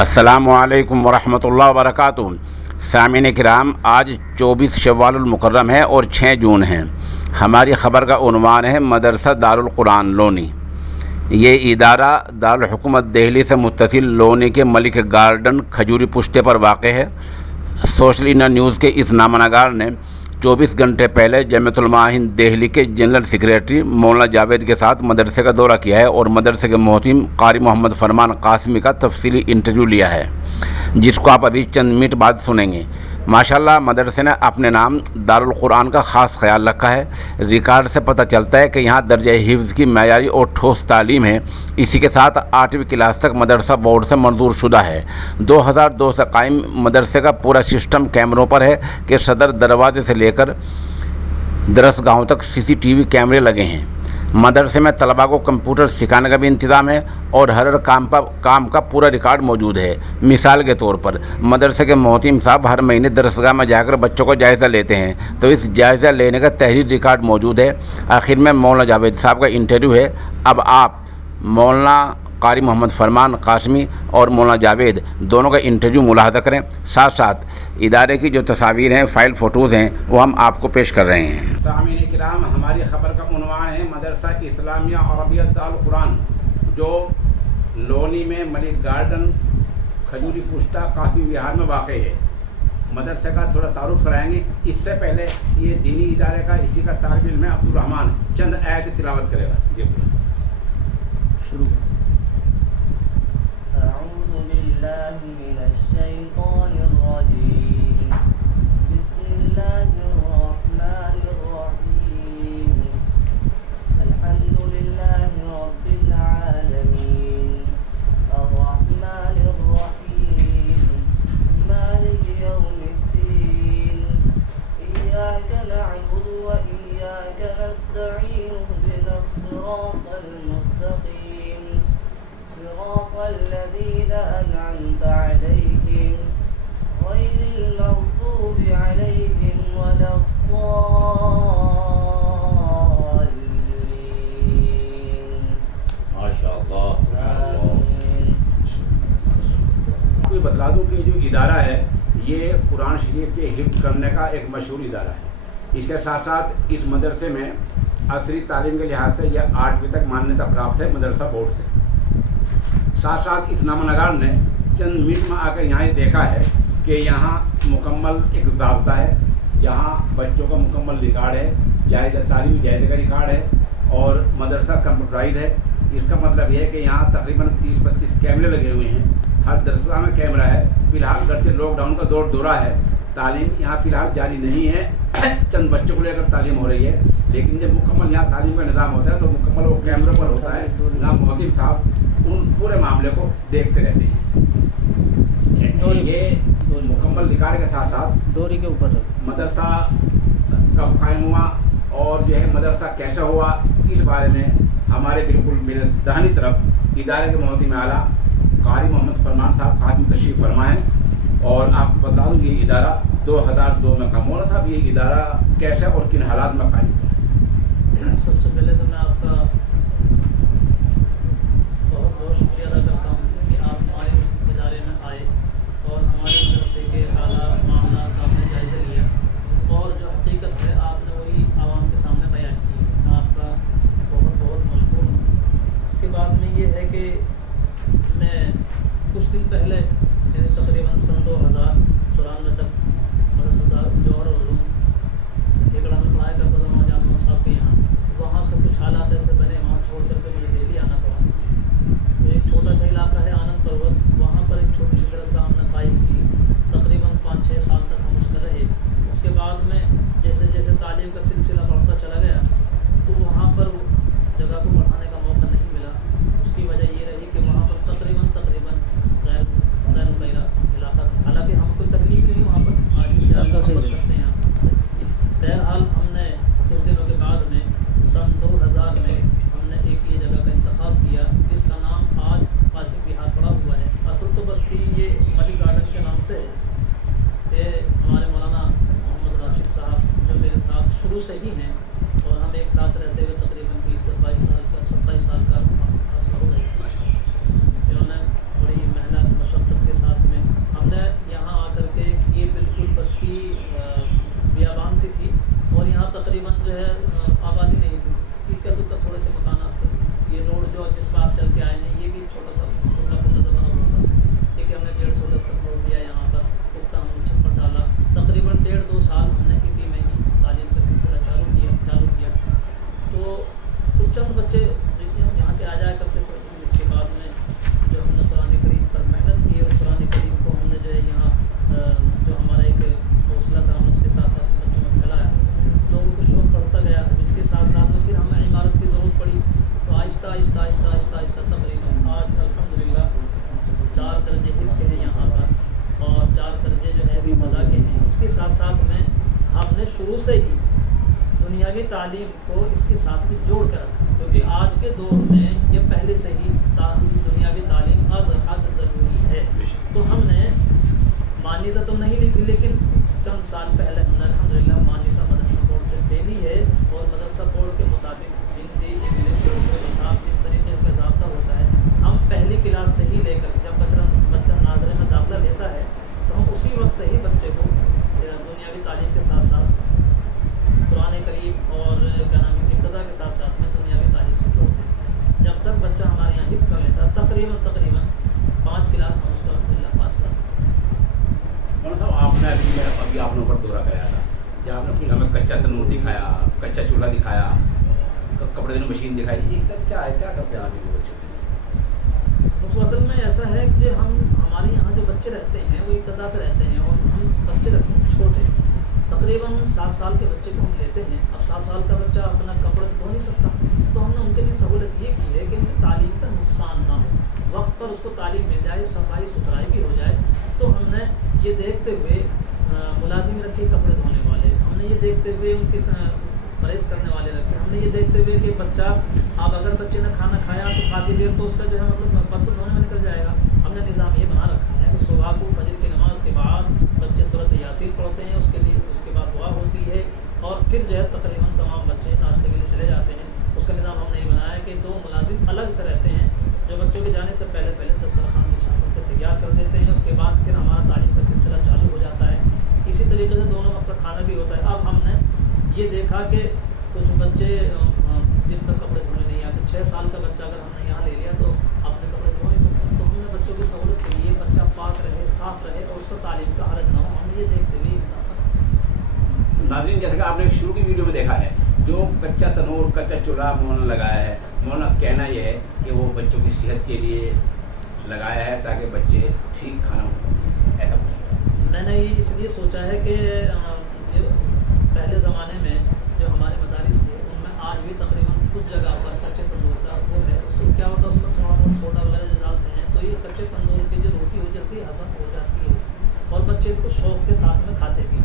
السلام علیکم ورحمۃ اللہ وبرکاتہ۔ سامعین کرام، آج 24 شوال المکرم ہے اور 6 جون ہے۔ ہماری خبر کا عنوان ہے مدرسہ دارالقرآن لونی۔ یہ ادارہ دارالحکومت دہلی سے متصل لونی کے ملک گارڈن کھجوری پشتے پر واقع ہے۔ سوشل انڈیا نیوز کے اس نامہ نگار نے 24 گھنٹے پہلے جمعیت علماء ہند دہلی کے جنرل سیکریٹری مولانا جاوید کے ساتھ مدرسے کا دورہ کیا ہے اور مدرسے کے محترم قاری محمد فرمان قاسمی کا تفصیلی انٹرویو لیا ہے، جس کو آپ ابھی چند منٹ بعد سنیں گے۔ ماشاءاللہ مدرسے نے اپنے نام دارالقرآن کا خاص خیال رکھا ہے۔ ریکارڈ سے پتہ چلتا ہے کہ یہاں درجہ حفظ کی معیاری اور ٹھوس تعلیم ہے۔ اسی کے ساتھ 8ویں کلاس تک مدرسہ بورڈ سے منظور شدہ ہے۔ 2002 سے قائم مدرسے کا پورا سسٹم کیمروں پر ہے کہ صدر دروازے سے لے کر درسگاہوں تک CCTV کیمرے لگے ہیں۔ مدرسے میں طلباء کو کمپیوٹر سکھانے کا بھی انتظام ہے اور ہر کام کا پورا ریکارڈ موجود ہے۔ مثال کے طور پر مدرسے کے محترم صاحب ہر مہینے درسگاہ میں جا کر بچوں کو جائزہ لیتے ہیں، تو اس جائزہ لینے کا تحریر ریکارڈ موجود ہے۔ آخر میں مولانا جاوید صاحب کا انٹرویو ہے۔ اب آپ مولانا قاری محمد فرمان قاسمی اور مولانا جاوید دونوں کا انٹرویو ملاحظہ کریں، ساتھ ساتھ ادارے کی جو تصاویر ہیں، فائل فوٹوز ہیں، وہ ہم آپ کو پیش کر رہے ہیں۔ سامعین کرام، ہماری خبر کا عنوان ہے مدرسہ اسلامیہ عربیہ دارالقرآن، جو لونی میں ملک گارڈن کھجوری پشتہ قاسمی وہار میں واقع ہے۔ مدرسے کا تھوڑا تعارف کرائیں گے۔ اس سے پہلے یہ دینی ادارے کا اسی کا طالب علم ہے عبدالرحمان چند آیت تلاوت کرے گا۔ شروع۔ أعوذ بالله من الشيطان الرجيم بسم الله الرحمن الرحيم الحمد لله رب العالمين الرحمن الرحيم مالك يوم الدين إياك نعبد وإياك نستعين اهدنا الصراط المستقيم صراط الذين أنعمت عليهم غير المغضوب عليهم ولا الضالين۔ ماشاءاللہ۔ آمین۔ کوئی بتلا دوں کہ جو ادارہ ہے یہ قرآن شریف کے حفظ کرنے کا ایک مشہور ادارہ ہے۔ اس کے ساتھ ساتھ اس مدرسے میں عصری تعلیم کے لحاظ سے یہ 8ویں تک مانیتا پراپت ہے مدرسہ بورڈ سے۔ ساتھ ساتھ اس نامہ نگار نے چند منٹ میں آ کر یہاں یہ دیکھا ہے کہ یہاں مکمل ایک ضابطہ ہے، جہاں بچوں کا مکمل ریکارڈ ہے، تعلیمی جائزے کا ریکارڈ ہے اور مدرسہ کمپیوٹرائز ہے۔ اس کا مطلب یہ ہے کہ یہاں تقریباً 30-32 کیمرے لگے ہوئے ہیں، ہر درسگاہ میں کیمرہ ہے۔ فی الحال اگرچہ لاک ڈاؤن کا دورہ ہے، تعلیم یہاں فی الحال جاری نہیں ہے، چند بچوں کو لے کر تعلیم ہو رہی ہے، لیکن جب مکمل یہاں تعلیم کا نظام ہوتا ہے تو مکمل وہ کیمروں پر ہوتا ہے۔ جناب محترم صاحب ان پورے معاملے کو دیکھتے رہتے ہیں۔ یہ مکمل ریکارڈ کے ساتھ ساتھ ڈوری کے اوپر مدرسہ کب قائم ہوا اور جو ہے مدرسہ کیسا ہوا، اس بارے میں ہمارے بالکل میرے داہنی طرف ادارے کے محترم اعلیٰ قاری محمد فرمان صاحب قاسمی تشریف فرما ہے۔ اور آپ کو بتا دوں یہ ادارہ 2002 میں قائم۔ مولانا صاحب یہ ادارہ کیسے اور کن حالات میں قائم ہوا؟ سب سے پہلے تو میں آپ کا بہت بہت شکریہ ادا کرتا ہوں کہ آپ ہمارے ادارے میں آئے اور ہمارے مدرسے کے حالات معاملات کا آپ نے جائزہ لیا اور جو حقیقت ہے آپ نے وہی عوام کے سامنے بیان کی ہے۔ میں آپ کا بہت بہت مشکور ہوں۔ اس کے بعد میں یہ ہے کہ میں کچھ دن پہلے تقریباً سن 2094 تک مدرسہ جوہر العلوم کھیکڑا میں پڑھائی کرتا تھا وہاں جامعہ صاحب کے یہاں۔ وہاں سے کچھ حالات ایسے بنے، وہاں چھوڑ کر کے مجھے دہلی آنا پڑا۔ ایک چھوٹا سا علاقہ ہے آنند پروت، وہاں پر ایک چھوٹی سی درسگاہ ہم نے قائم کی، تقریباً 5-6 سال تک ہم اس میں رہے۔ اس کے بعد میں جیسے جیسے تعلیم کا سلسلہ بڑھتا چلا گیا تو وہاں پر جگہ کو پڑھانے کا موقع نہیں ملا۔ اس کی وجہ یہ رہی کہ وہاں پر تقریباً غیر متعلقہ علاقہ تھا، حالانکہ ہم کوئی تکلیف نہیں وہاں پر، آج بھی کرتے ہیں یہاں سے۔ بہرحال ہم نے کچھ دنوں کے بعد میں سن 2000 میں ہم نے ایک یہ جگہ کا انتخاب کیا جس کا نام آج قاسم وہار پڑا ہوا ہے۔ اصل تو بستی یہ ملک گارڈن کے نام سے ہے۔ یہ ہمارے مولانا محمد راشد صاحب جو میرے ساتھ شروع سے ہی ہیں اور ہم ایک ساتھ رہتے ہوئے تقریباً 20 سے 22 سال کا 27 سال کا عرصہ ہو گیا۔ انہوں نے بڑی محنت مشقت کے تقریباً جو ہے آبادی نہیں تھی، اکا دکا تھوڑے سے مکانات تھے. یہ روڈ جو جس پر آپ چل کے آئے ہیں یہ بھی چھوٹا سا ٹوٹا پھوٹا بنا ہوا تھا. ٹھیک ہے، ہم نے 150 گز کا روڈ دیا یہاں پر، اس کا ہم چھپر ڈالا. تقریباً 1.5-2 سال ہم نے اسی میں ہی تعلیم کا سلسلہ چالو کیا. تو کچھ چند بچے یہاں کے آ جایا کرتے تھے. اس کے بعد میں جو ہم نے قرآن کریم پر محنت کی اور قرآن کریم کو ہم نے جو ہے یہاں جو ہمارا ایک حوصلہ تھا ہم اس کے ساتھ ساتھ بچوں میں پھیلایا. لوگوں کو شوق پڑتا گیا. اس کے ساتھ ساتھ میں پھر ہمیں عمارت کی ضرورت پڑی. تو آہستہ آہستہ آہستہ آہستہ آہستہ تقریباً آج الحمدللہ 4 درجے حفظ کے ہیں یہاں پر اور 4 درجے جو ہے ابھی مدا کے ہیں. اس کے ساتھ ساتھ میں ہم نے شروع سے ہی دنیاوی تعلیم کو اس کے ساتھ بھی جوڑ کے رکھا، کیونکہ آج کے دور میں یہ پہلے سے ہی دنیاوی تعلیم حد ضروری ہے. تو ہم نے مانیتا تو نہیں لی تھی، لیکن چند سال پہلے ہم نے الحمدللہ مانیتا مدرسہ بورڈ سے لے لی ہے. اور مدرسہ بورڈ کے مطابق ہندی انگلش اردو حساب جس طریقے کا ضابطہ ہوتا ہے، ہم پہلی کلاس سے ہی لے کر جب بچہ ناظرے میں داخلہ لیتا ہے تو ہم اسی وقت سے ہی بچے کو دنیاوی تعلیم کے ساتھ ساتھ قرآن کریم اور کیا نام ہے ابتدا کے ساتھ ساتھ میں دنیاوی تعلیم سے جوڑتے ہیں. جب تک بچہ ہمارے یہاں حفظ کر لیتا ہے تقریباً 5 کلاس ہم اس کو الحمدللہ پاس کرتے ہیں. مولانا صاحب آپ نے ابھی آپ نے اوپر دورہ کرایا تھا، جب آپ نے کچھ ہمیں کچا تنور دکھایا، کچا چولہا دکھایا، کپڑے دھونے مشین دکھائی، یہ سب کیا ہے، کیا کرتے ہیں آپ یہ بچے؟ اس اصل میں ایسا ہے کہ ہمارے یہاں جو بچے رہتے ہیں وہ ابتدا سے رہتے ہیں اور ہم بچے رہتے ہیں چھوٹے. تقریباً 7 سال کے بچے کو ہم لیتے ہیں. اب 7 سال کا بچہ اپنا کپڑے دھو نہیں سکتا، تو ہم نے ان کے لیے سہولت یہ کی ہے کہ تعلیم کا نقصان نہ ہو، وقت پر اس کو تعلیم مل جائے، صفائی ستھرائی بھی ہو جائے. تو ہم نے یہ دیکھتے ہوئے ملازم رکھے کپڑے دھونے والے، ہم نے یہ دیکھتے ہوئے ان کی پرہیز کرنے والے رکھے، ہم نے یہ دیکھتے ہوئے کہ بچہ اب اگر بچے نے کھانا کھایا تو کافی دیر تو اس کا جو ہے مطلب برتن دھونے میں نکل جائے گا. ہم نے نظام یہ بنا رکھا ہے کہ صبح کو فجر کی نماز کے بعد بچے سورۃ یاسین پڑھتے ہیں، اس کے لیے اس کے بعد دعا ہوتی ہے اور پھر جو ہے تقریباً تمام بچے ناشتے کے لیے چلے جاتے ہیں. اس کا نظام ہم نے یہ بنایا ہے کہ 2 ملازم الگ سے رہتے ہیں جو بچوں کے جانے سے پہلے دسترخوان بچھا کر کے تیار کر دیتے ہیں. اس کے بعد پھر ہمارا تعلیم کا سلسلہ چالو ہو جاتا ہے. اسی طریقے سے دونوں وقت کا کھانا بھی ہوتا ہے. اب ہم نے یہ دیکھا کہ کچھ بچے جن پر کپڑے دھونے نہیں آتے، 6 سال کا بچہ اگر ہم نے یہاں لے لیا تو اپنے کپڑے دھو نہیں سکتا، تو ہم نے بچوں کی سہولت کے لیے بچہ پاک رہے، صاف رہے اور اس کو تعلیم کا حرج نہ ہو، ہم نے یہ دیکھتے ہوئے ناظرین جیسے کہ آپ نے شروع کی ویڈیو میں دیکھا ہے، جو کچا تنور کچا چولہا مولانا لگایا ہے، مولانا کہنا یہ ہے کہ وہ بچوں کی صحت کے لیے لگایا ہے تاکہ بچے ٹھیک کھانا ایسا کچھ. میں نے یہ اس لیے سوچا ہے کہ پہلے زمانے میں جو ہمارے مدارس تھے ان میں آج بھی تقریباً کچھ جگہ پر کچے تندور کا وہ ہے. اس سے کیا ہوتا ہے، اس میں تھوڑا بہت سوڈا وغیرہ جو ڈالتے ہیں تو یہ کچے تندور کی جو روٹی ہو جاتی ہے ہضم ہو جاتی ہے اور بچے اس کو شوق کے ساتھ میں کھاتے بھی.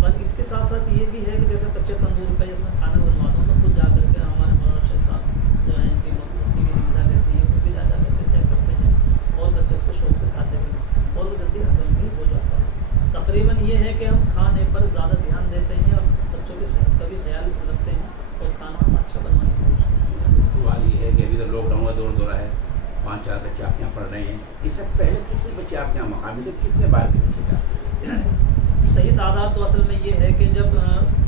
پر اس کے ساتھ ساتھ یہ بھی ہے کہ جیسے کچے تندور کا جس میں کھانا بنواتا ہوں میں خود جا کر کے ہمارے مولانا شیخ صاحب جو ہیں ان کی بھی ذمہ دار رہتی ہے، وہ بھی جا کر کے چیک کرتے ہیں اور بچے اس کو شوق سے کھاتے بھی اور وہ جلدی ہضم بھی ہو جاتا ہے. تقریباً یہ ہے کہ ہم کھانے پر زیادہ دھیان دیتے ہیں اور بچوں کی صحت کا بھی خیال رکھتے ہیں اور کھانا ہم اچھا بنوانے کی کوشش کرتے ہیں. سوال یہ ہے کہ ابھی تو لاک ڈاؤن کا دورہ ہے، 5-4 بچے آپ کے یہاں پڑھ رہے ہیں، اس سے پہلے کتنے بچے آپ کے یہاں مقامی تھے، کتنے بار کے بچے تھے؟ صحیح تعداد تو اصل میں یہ ہے کہ جب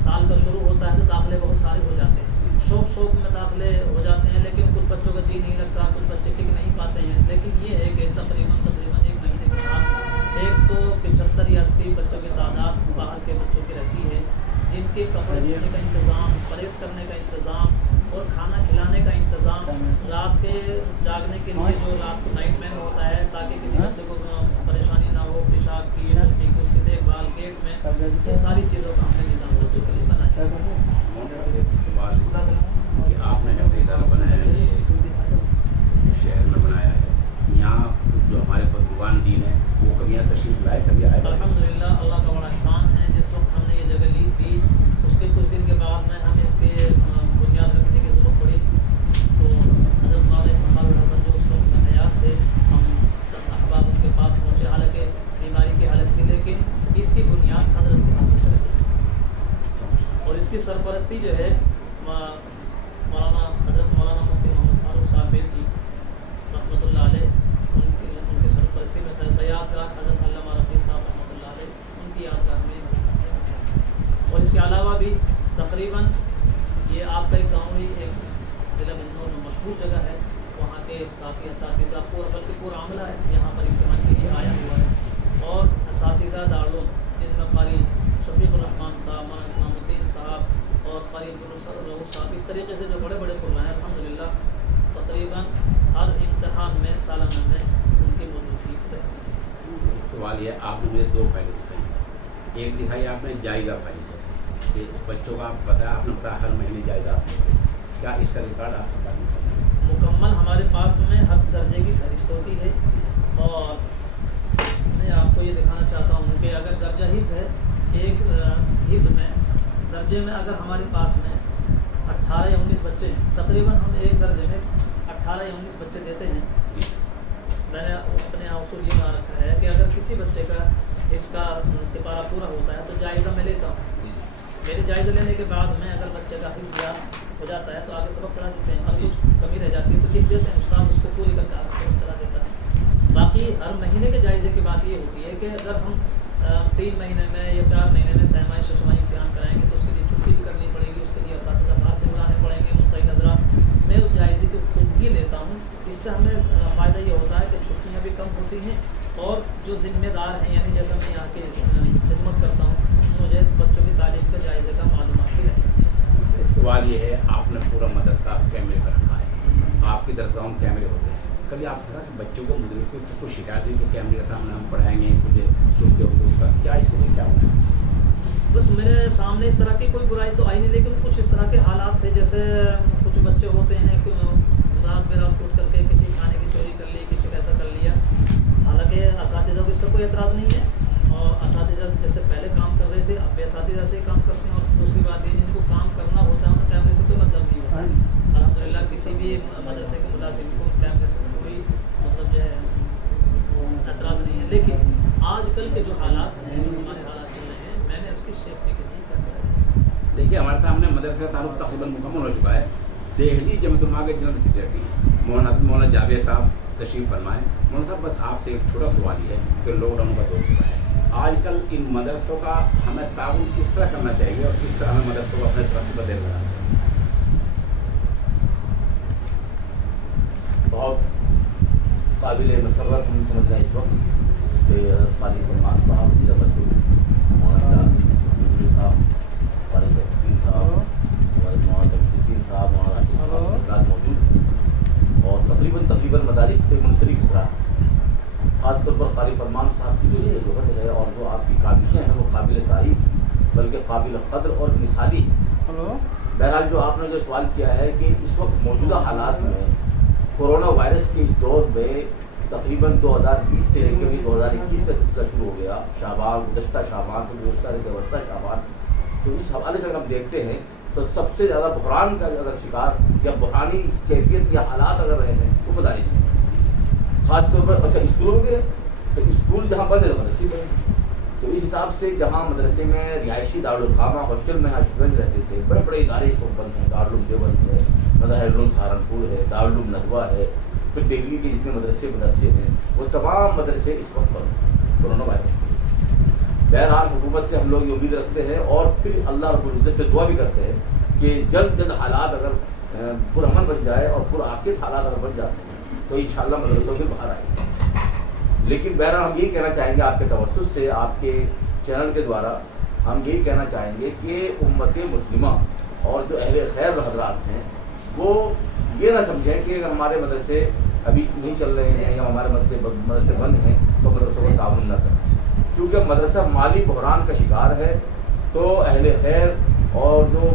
سال کا شروع ہوتا ہے تو داخلے بہت سارے ہو جاتے ہیں، شوق میں داخلے ہو جاتے ہیں، لیکن کچھ بچوں کا جی نہیں لگتا، کچھ بچے ٹک نہیں پاتے ہیں. لیکن یہ ہے کہ تقریباً 1 مہینے کے بعد 175 یا 80 بچوں کی تعداد باہر کے بچوں کی رہتی ہے، جن کے کپڑے دھونے کا انتظام، پرہیز کرنے کا انتظام اور کھانا کھلانے کا انتظام، رات کے جاگنے کے لیے جو رات کو نائٹ مین ہوتا ہے تاکہ کسی بچے کو پریشانی نہ ہو، پیشاب کی الٹی کی، اس کی دیکھ بھال گیٹ میں، یہ ساری چیزوں کا ہم نے نظام بچوں کے لیے بنایا ہے. سوال کہ آپ نے ایسے ادارہ بنایا ہے، یہ شہر میں بنایا ہے، یہاں جو ہمارے بزرگان دین ہیں وہ کبھی یہاں تشریف لائے، کبھی آئے؟ الحمدللہ اللہ کا بڑا احسان ہے. جس وقت ہم نے یہ جگہ لی تھی اس کے کچھ دن کے بعد میں ہمیں اس کے بنیاد رکھنے کی ضرورت پڑی تو حضرت مولانا افتخار الحسن جو اس وقت میں حیات تھے، ہم چند احباب ان کے پاس پہنچے، حالانکہ بیماری کی حالت تھی، لیکن اس کی بنیاد حضرت کے ہاتھوں سے رکھی اور اس کی سرپرستی جو ہے حضرت مولانا مفتی محمد فاروق صاحب بیلچی رحمۃ اللہ علیہ ان کی سرپرستی میں یادگار حضرت علامہ رفیع صاحب رحمۃ اللہ علیہ ان کی یادگار میں. اور اس کے علاوہ بھی تقریباً یہ آپ کا ایک گاؤں ہی ایک ضلع بجنور میں مشہور جگہ ہے، وہاں کے کافی اساتذہ بلکہ پورا عاملہ ہے یہاں پر امتحان کے لیے آیا ہوا ہے، اور اساتذہ دارالعلوم جن میں قاری شفیق الرحمان صاحب، مولانا اسلام الدین صاحب اور قاری عبدالرؤوف صاحب، اس طریقے سے جو بڑے بڑے قرآن ہیں الحمدللہ تقریباً ہر امتحان میں سالانہ میں ان کی موجودگی ہے۔ سوال یہ آپ نے مجھے دو فائدے دکھائے، ایک دکھائی آپ نے جائزہ فائدہ کہ بچوں کا آپ بتایا، آپ نے بتایا ہر مہینے جائزہ آپ دیتے ہیں، کیا اس کا ریکارڈ آپ کے پاس ہے؟ مکمل ہمارے پاس میں ہر درجے کی فہرست ہوتی ہے، اور میں آپ کو یہ دکھانا چاہتا ہوں کہ اگر درجہ حفظ ہے، ایک حفظ میں درجے میں اگر ہمارے پاس میں 18 یا 19 بچے ہیں، تقریباً ہم ایک درجے میں 18 یا 19 بچے دیتے ہیں۔ میں نے اپنے اصول یہ بنا رکھا ہے کہ اگر کسی بچے کا حفظ کا سپارہ پورا ہوتا ہے تو جائزہ میں لیتا ہوں، میرے جائزہ لینے کے بعد میں اگر بچے کا حفظ ہو جاتا ہے تو آگے سبق چلا دیتے ہیں، اور کچھ کمی رہ جاتی ہے تو لکھ دیتے ہیں، استاد اس کو پوری کر کے آگے سبق چلا دیتا ہے۔ باقی ہر مہینے کے جائزے کی بات یہ ہوتی ہے کہ اگر ہم 3 مہینے میں یا 4 مہینے میں سہمائی ششمائی امتحان کرائیں گے تو اس کے لیے چھٹی بھی کرنی پڑے گی، اس کے لیے اساتذہ باہر سے بلانے پڑیں گے، متعین حضرات، میں اس جائزے کو خود ہی لیتا ہوں۔ اس سے ہمیں فائدہ یہ ہوتا ہے کہ چھٹیاں بھی کم ہوتی ہیں، اور جو ذمہ دار ہیں یعنی جیسا میں یہاں کے خدمت کرتا ہوں، مجھے بچوں کی تعلیم کے جائزے کا معلومات بھی رہتا ہے۔ سوال یہ ہے، آپ نے پورا مدرسہ کیمرے پر رکھا ہے، آپ کی درسگاہوں میں کیمرے ہوتے ہیں، کبھی آپ سے کہ بچوں کو مدرس کو کچھ شکایت ہوئی کہ کیمرے کے سامنے ہم پڑھائیں گے، کچھ سستے ہوگی اس کا کیا اس کو کیا ہوگا؟ بس میرے سامنے اس طرح کی کوئی برائی تو آئی نہیں، لیکن کچھ اس طرح کے حالات تھے، جیسے کچھ بچے ہوتے ہیں کہ رات بے رات اٹھ کر کے کسی کھانے کی چوری کر لی، کسی ایسا کر لیا، حالانکہ اساتذہ کو اس سے کوئی اعتراض نہیں ہے، اور اساتذہ جیسے پہلے کام کر رہے تھے اب بھی اساتذہ سے کام کرتے ہیں، اور دوسری بات یہ جن کو کام کرنا ہوتا ہے انہیں کیمرے سے کوئی مطلب نہیں ہوتا ہے۔ الحمدللہ کسی بھی مدرسے کے ملازم کو کیمرے سے کوئی مطلب جو ہے اعتراض نہیں ہے، لیکن آج کل کے جو حالات ہیں، جو ہمارے حالات چل رہے ہیں، میں نے اس کی سیفٹی کے لیے کرتا ہے۔ دیکھیے ہمارے سامنے مدرسہ تعارف تقریباً مکمل ہو چکا ہے۔ دہلی جامعۃ العلماء کے جنرل سیکریٹری مولانا جاوید صاحب تشریف فرمائیں۔ مولانا صاحب بس آپ سے ایک چھوٹا سوال یہ ہے کہ لاک ڈاؤن کا دور چلا ہے، آج کل ان مدرسوں کا ہمیں تعاون کس طرح کرنا چاہیے اور کس طرح ہمیں مدرسوں کو اپنے ترقی پر دیر کرنا چاہیے؟ بہت قابل مسرت ہم سمجھ رہے ہیں اس وقت کہ قاری فرمان صاحب، ضلع مزدور مولانا صاحب، قاری شفیق صاحب، مولانا تقی صاحب، مولانا راشد صاحب موجود، اور تقریباً مدارس سے منسلک ہو رہا ہے۔ خاص طور پر قاری فرمان صاحب کی جو ضرورت ہے اور جو آپ کی کاوشیں ہیں وہ قابل تعریف بلکہ قابل قدر اور مثالی ہیں۔ بہرحال جو آپ نے جو سوال کیا ہے کہ اس وقت موجودہ حالات میں کورونا وائرس کے اس دور میں تقریباً 2020 سے لے کے 2021 کا سلسلہ شروع ہو گیا، شعبان، گزشتہ شعبان، وسطی شعبان، تو اس حوالے سے اگر ہم دیکھتے ہیں تو سب سے زیادہ بحران کا اگر شکار یا بحرانی کیفیت یا حالات اگر رہے ہیں وہ مدارس میں، خاص طور پر اچھا اسکولوں میں بھی ہے تو اسکول جہاں بند ہے مدرسے بند، تو اس حساب سے جہاں مدرسے میں رہائشی دارالخامہ ہاسٹل میں اسٹوڈنٹ رہتے تھے، بڑے بڑے ادارے اس وقت بند ہیں، دارالعلوم دیوبند ہے، دارالعلوم سہارنپور ہے، دارالعلوم ندوہ ہے، پھر دہلی کے جتنے مدرسے ہیں وہ تمام مدرسے اس وقت بند ہیں کورونا وائرس کے۔ بہرحال حکومت سے ہم لوگ یہ امید رکھتے ہیں اور پھر اللہ رب العزت سے دعا بھی کرتے ہیں کہ جلد حالات اگر پرامن بن جائے اور پرعافیت حالات اگر بن جاتے ہیں تو انشاءاللہ مدرسوں کے باہر آئیں گے۔ لیکن بہرحال ہم یہی کہنا چاہیں گے آپ کے توسط سے، آپ کے چینل کے دوارا ہم یہی کہنا چاہیں گے کہ امت مسلمہ اور جو اہل خیر حضرات ہیں وہ یہ نہ سمجھیں کہ ہمارے مدرسے ابھی نہیں چل رہے ہیں یا ہمارے مدرسے بند ہیں تو مدرسوں کو تعاون نہ کرنا چاہیے، کیونکہ مدرسہ مالی بحران کا شکار ہے۔ تو اہل خیر اور جو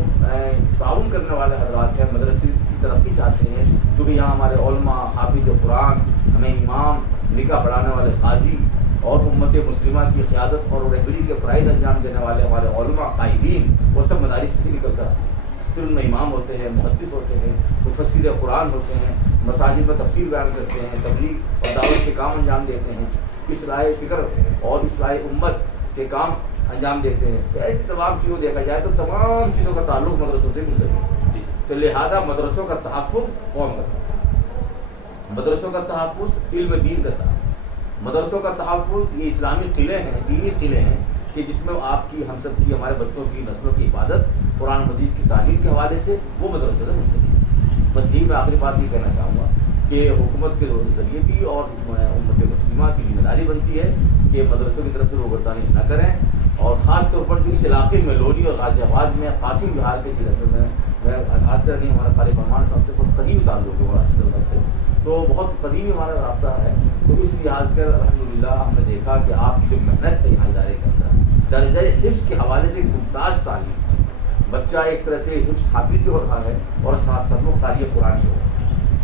تعاون کرنے والے حضرات ہیں مدرسے کی ترقی چاہتے ہیں، کیونکہ یہاں ہمارے علماء، حافظ قرآن، ہمیں امام، نکاح پڑھانے والے قاضی اور امت مسلمہ کی قیادت اور رہبری کے فرائض انجام دینے والے ہمارے علماء قائدین وہ سب مدارس سے نکل کر آتے ہیں، پھر ان میں امام ہوتے ہیں، محدث ہوتے ہیں، مفسر قرآن ہوتے ہیں، مساجد میں تفسیر بیان کرتے ہیں، تبلیغ اور دعوت کے کام انجام دیتے ہیں، اصلاح فکر اور اصلاح امت کے کام انجام دیتے ہیں۔ تو ایسی تمام چیزوں دیکھا جائے تو تمام چیزوں کا تعلق مدرسوں سے مل سکے، تو لہذا مدرسوں کا تحفظ قوم کا تحفظ، مدرسوں کا تحفظ علم دین کا تحفظ، مدرسوں کا تحفظ یہ اسلامی قلعے ہیں، دینی قلعے ہیں کہ جس میں آپ کی ہم سب کی ہمارے بچوں کی نسلوں کی حفاظت قرآن مجید کی تعلیم کے حوالے سے وہ مدرسے سے مل سکے. بس یہی میں آخری بات یہ کہنا چاہوں گا کہ حکومت کے ذریعے بھی اور امت مسلمہ کی ذمہ داری بنتی ہے کہ مدرسوں کی طرف سے روگردانی نہ کریں, اور خاص طور پر جو اس علاقے میں لولی اور غازی آباد میں قاسم بہار کے علاقے میں آج سے نہیں ہمارا خالد فرمان صاحب سے بہت قدیم تعلق ہے راشد اللہ سے, تو بہت قدیمی ہمارا رابطہ ہے. تو اس لحاظ کر الحمدللہ ہم نے دیکھا کہ آپ کی جو محنت ہے یہاں ادارے کے اندر درجۂ حفظ کے حوالے سے ممتاز تعلیم, بچہ ایک طرح سے حفظ حافظ بھی ہو رہا ہے اور ساتھ ساتھ وہ قاری قرآن سے ہو رہا ہے.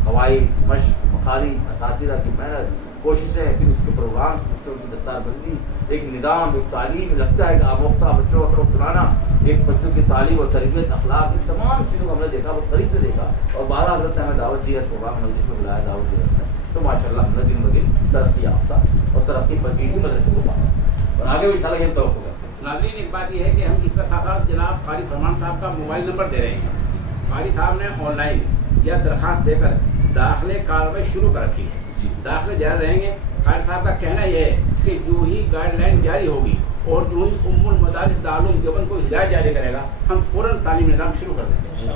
قواعد مشق مخارج اساتذہ کی محنت کوششیں, پھر اس کے پروگرامس, بچوں کی دستار بندی, ایک نظام, ایک تعلیم, لگتا ہے کہ آموختہ بچوں کو سبق سنانا, ایک بچوں کی تعلیم اور تربیت, اخلاق, ان تمام چیزوں کو ہم نے دیکھا, وہ قریب سے دیکھا, اور 12 حضرت نے ہمیں دعوت دی ہے, پروگرام مجلس میں بلایا, دعوت دی ہے. تو ماشاء اللہ ہم نے دن بدن ترقی یافتہ اور ترقی پذیر ہی مدرسے کو پایا, اور آگے بھی ان شاء اللہ یہ توقع کرتے ہیں. ناظرین ایک بات یہ ہے کہ ہم اس کے ساتھ ساتھ جناب قاری فرمان صاحب کا موبائل نمبر دے رہے ہیں. قاری صاحب نے آن لائن یا درخواست دے کر داخلے کارروائی شروع کر رکھی ہے, داخلے جاری رہیں گے. قاری صاحب کا کہنا یہ ہے کہ جو ہی گائیڈ لائن جاری ہوگی اور جو ہی المدارس دارالعلوم دیوبند کو ہدایت جاری کرے گا, ہم فوراً تعلیم نظام شروع کر دیں گے.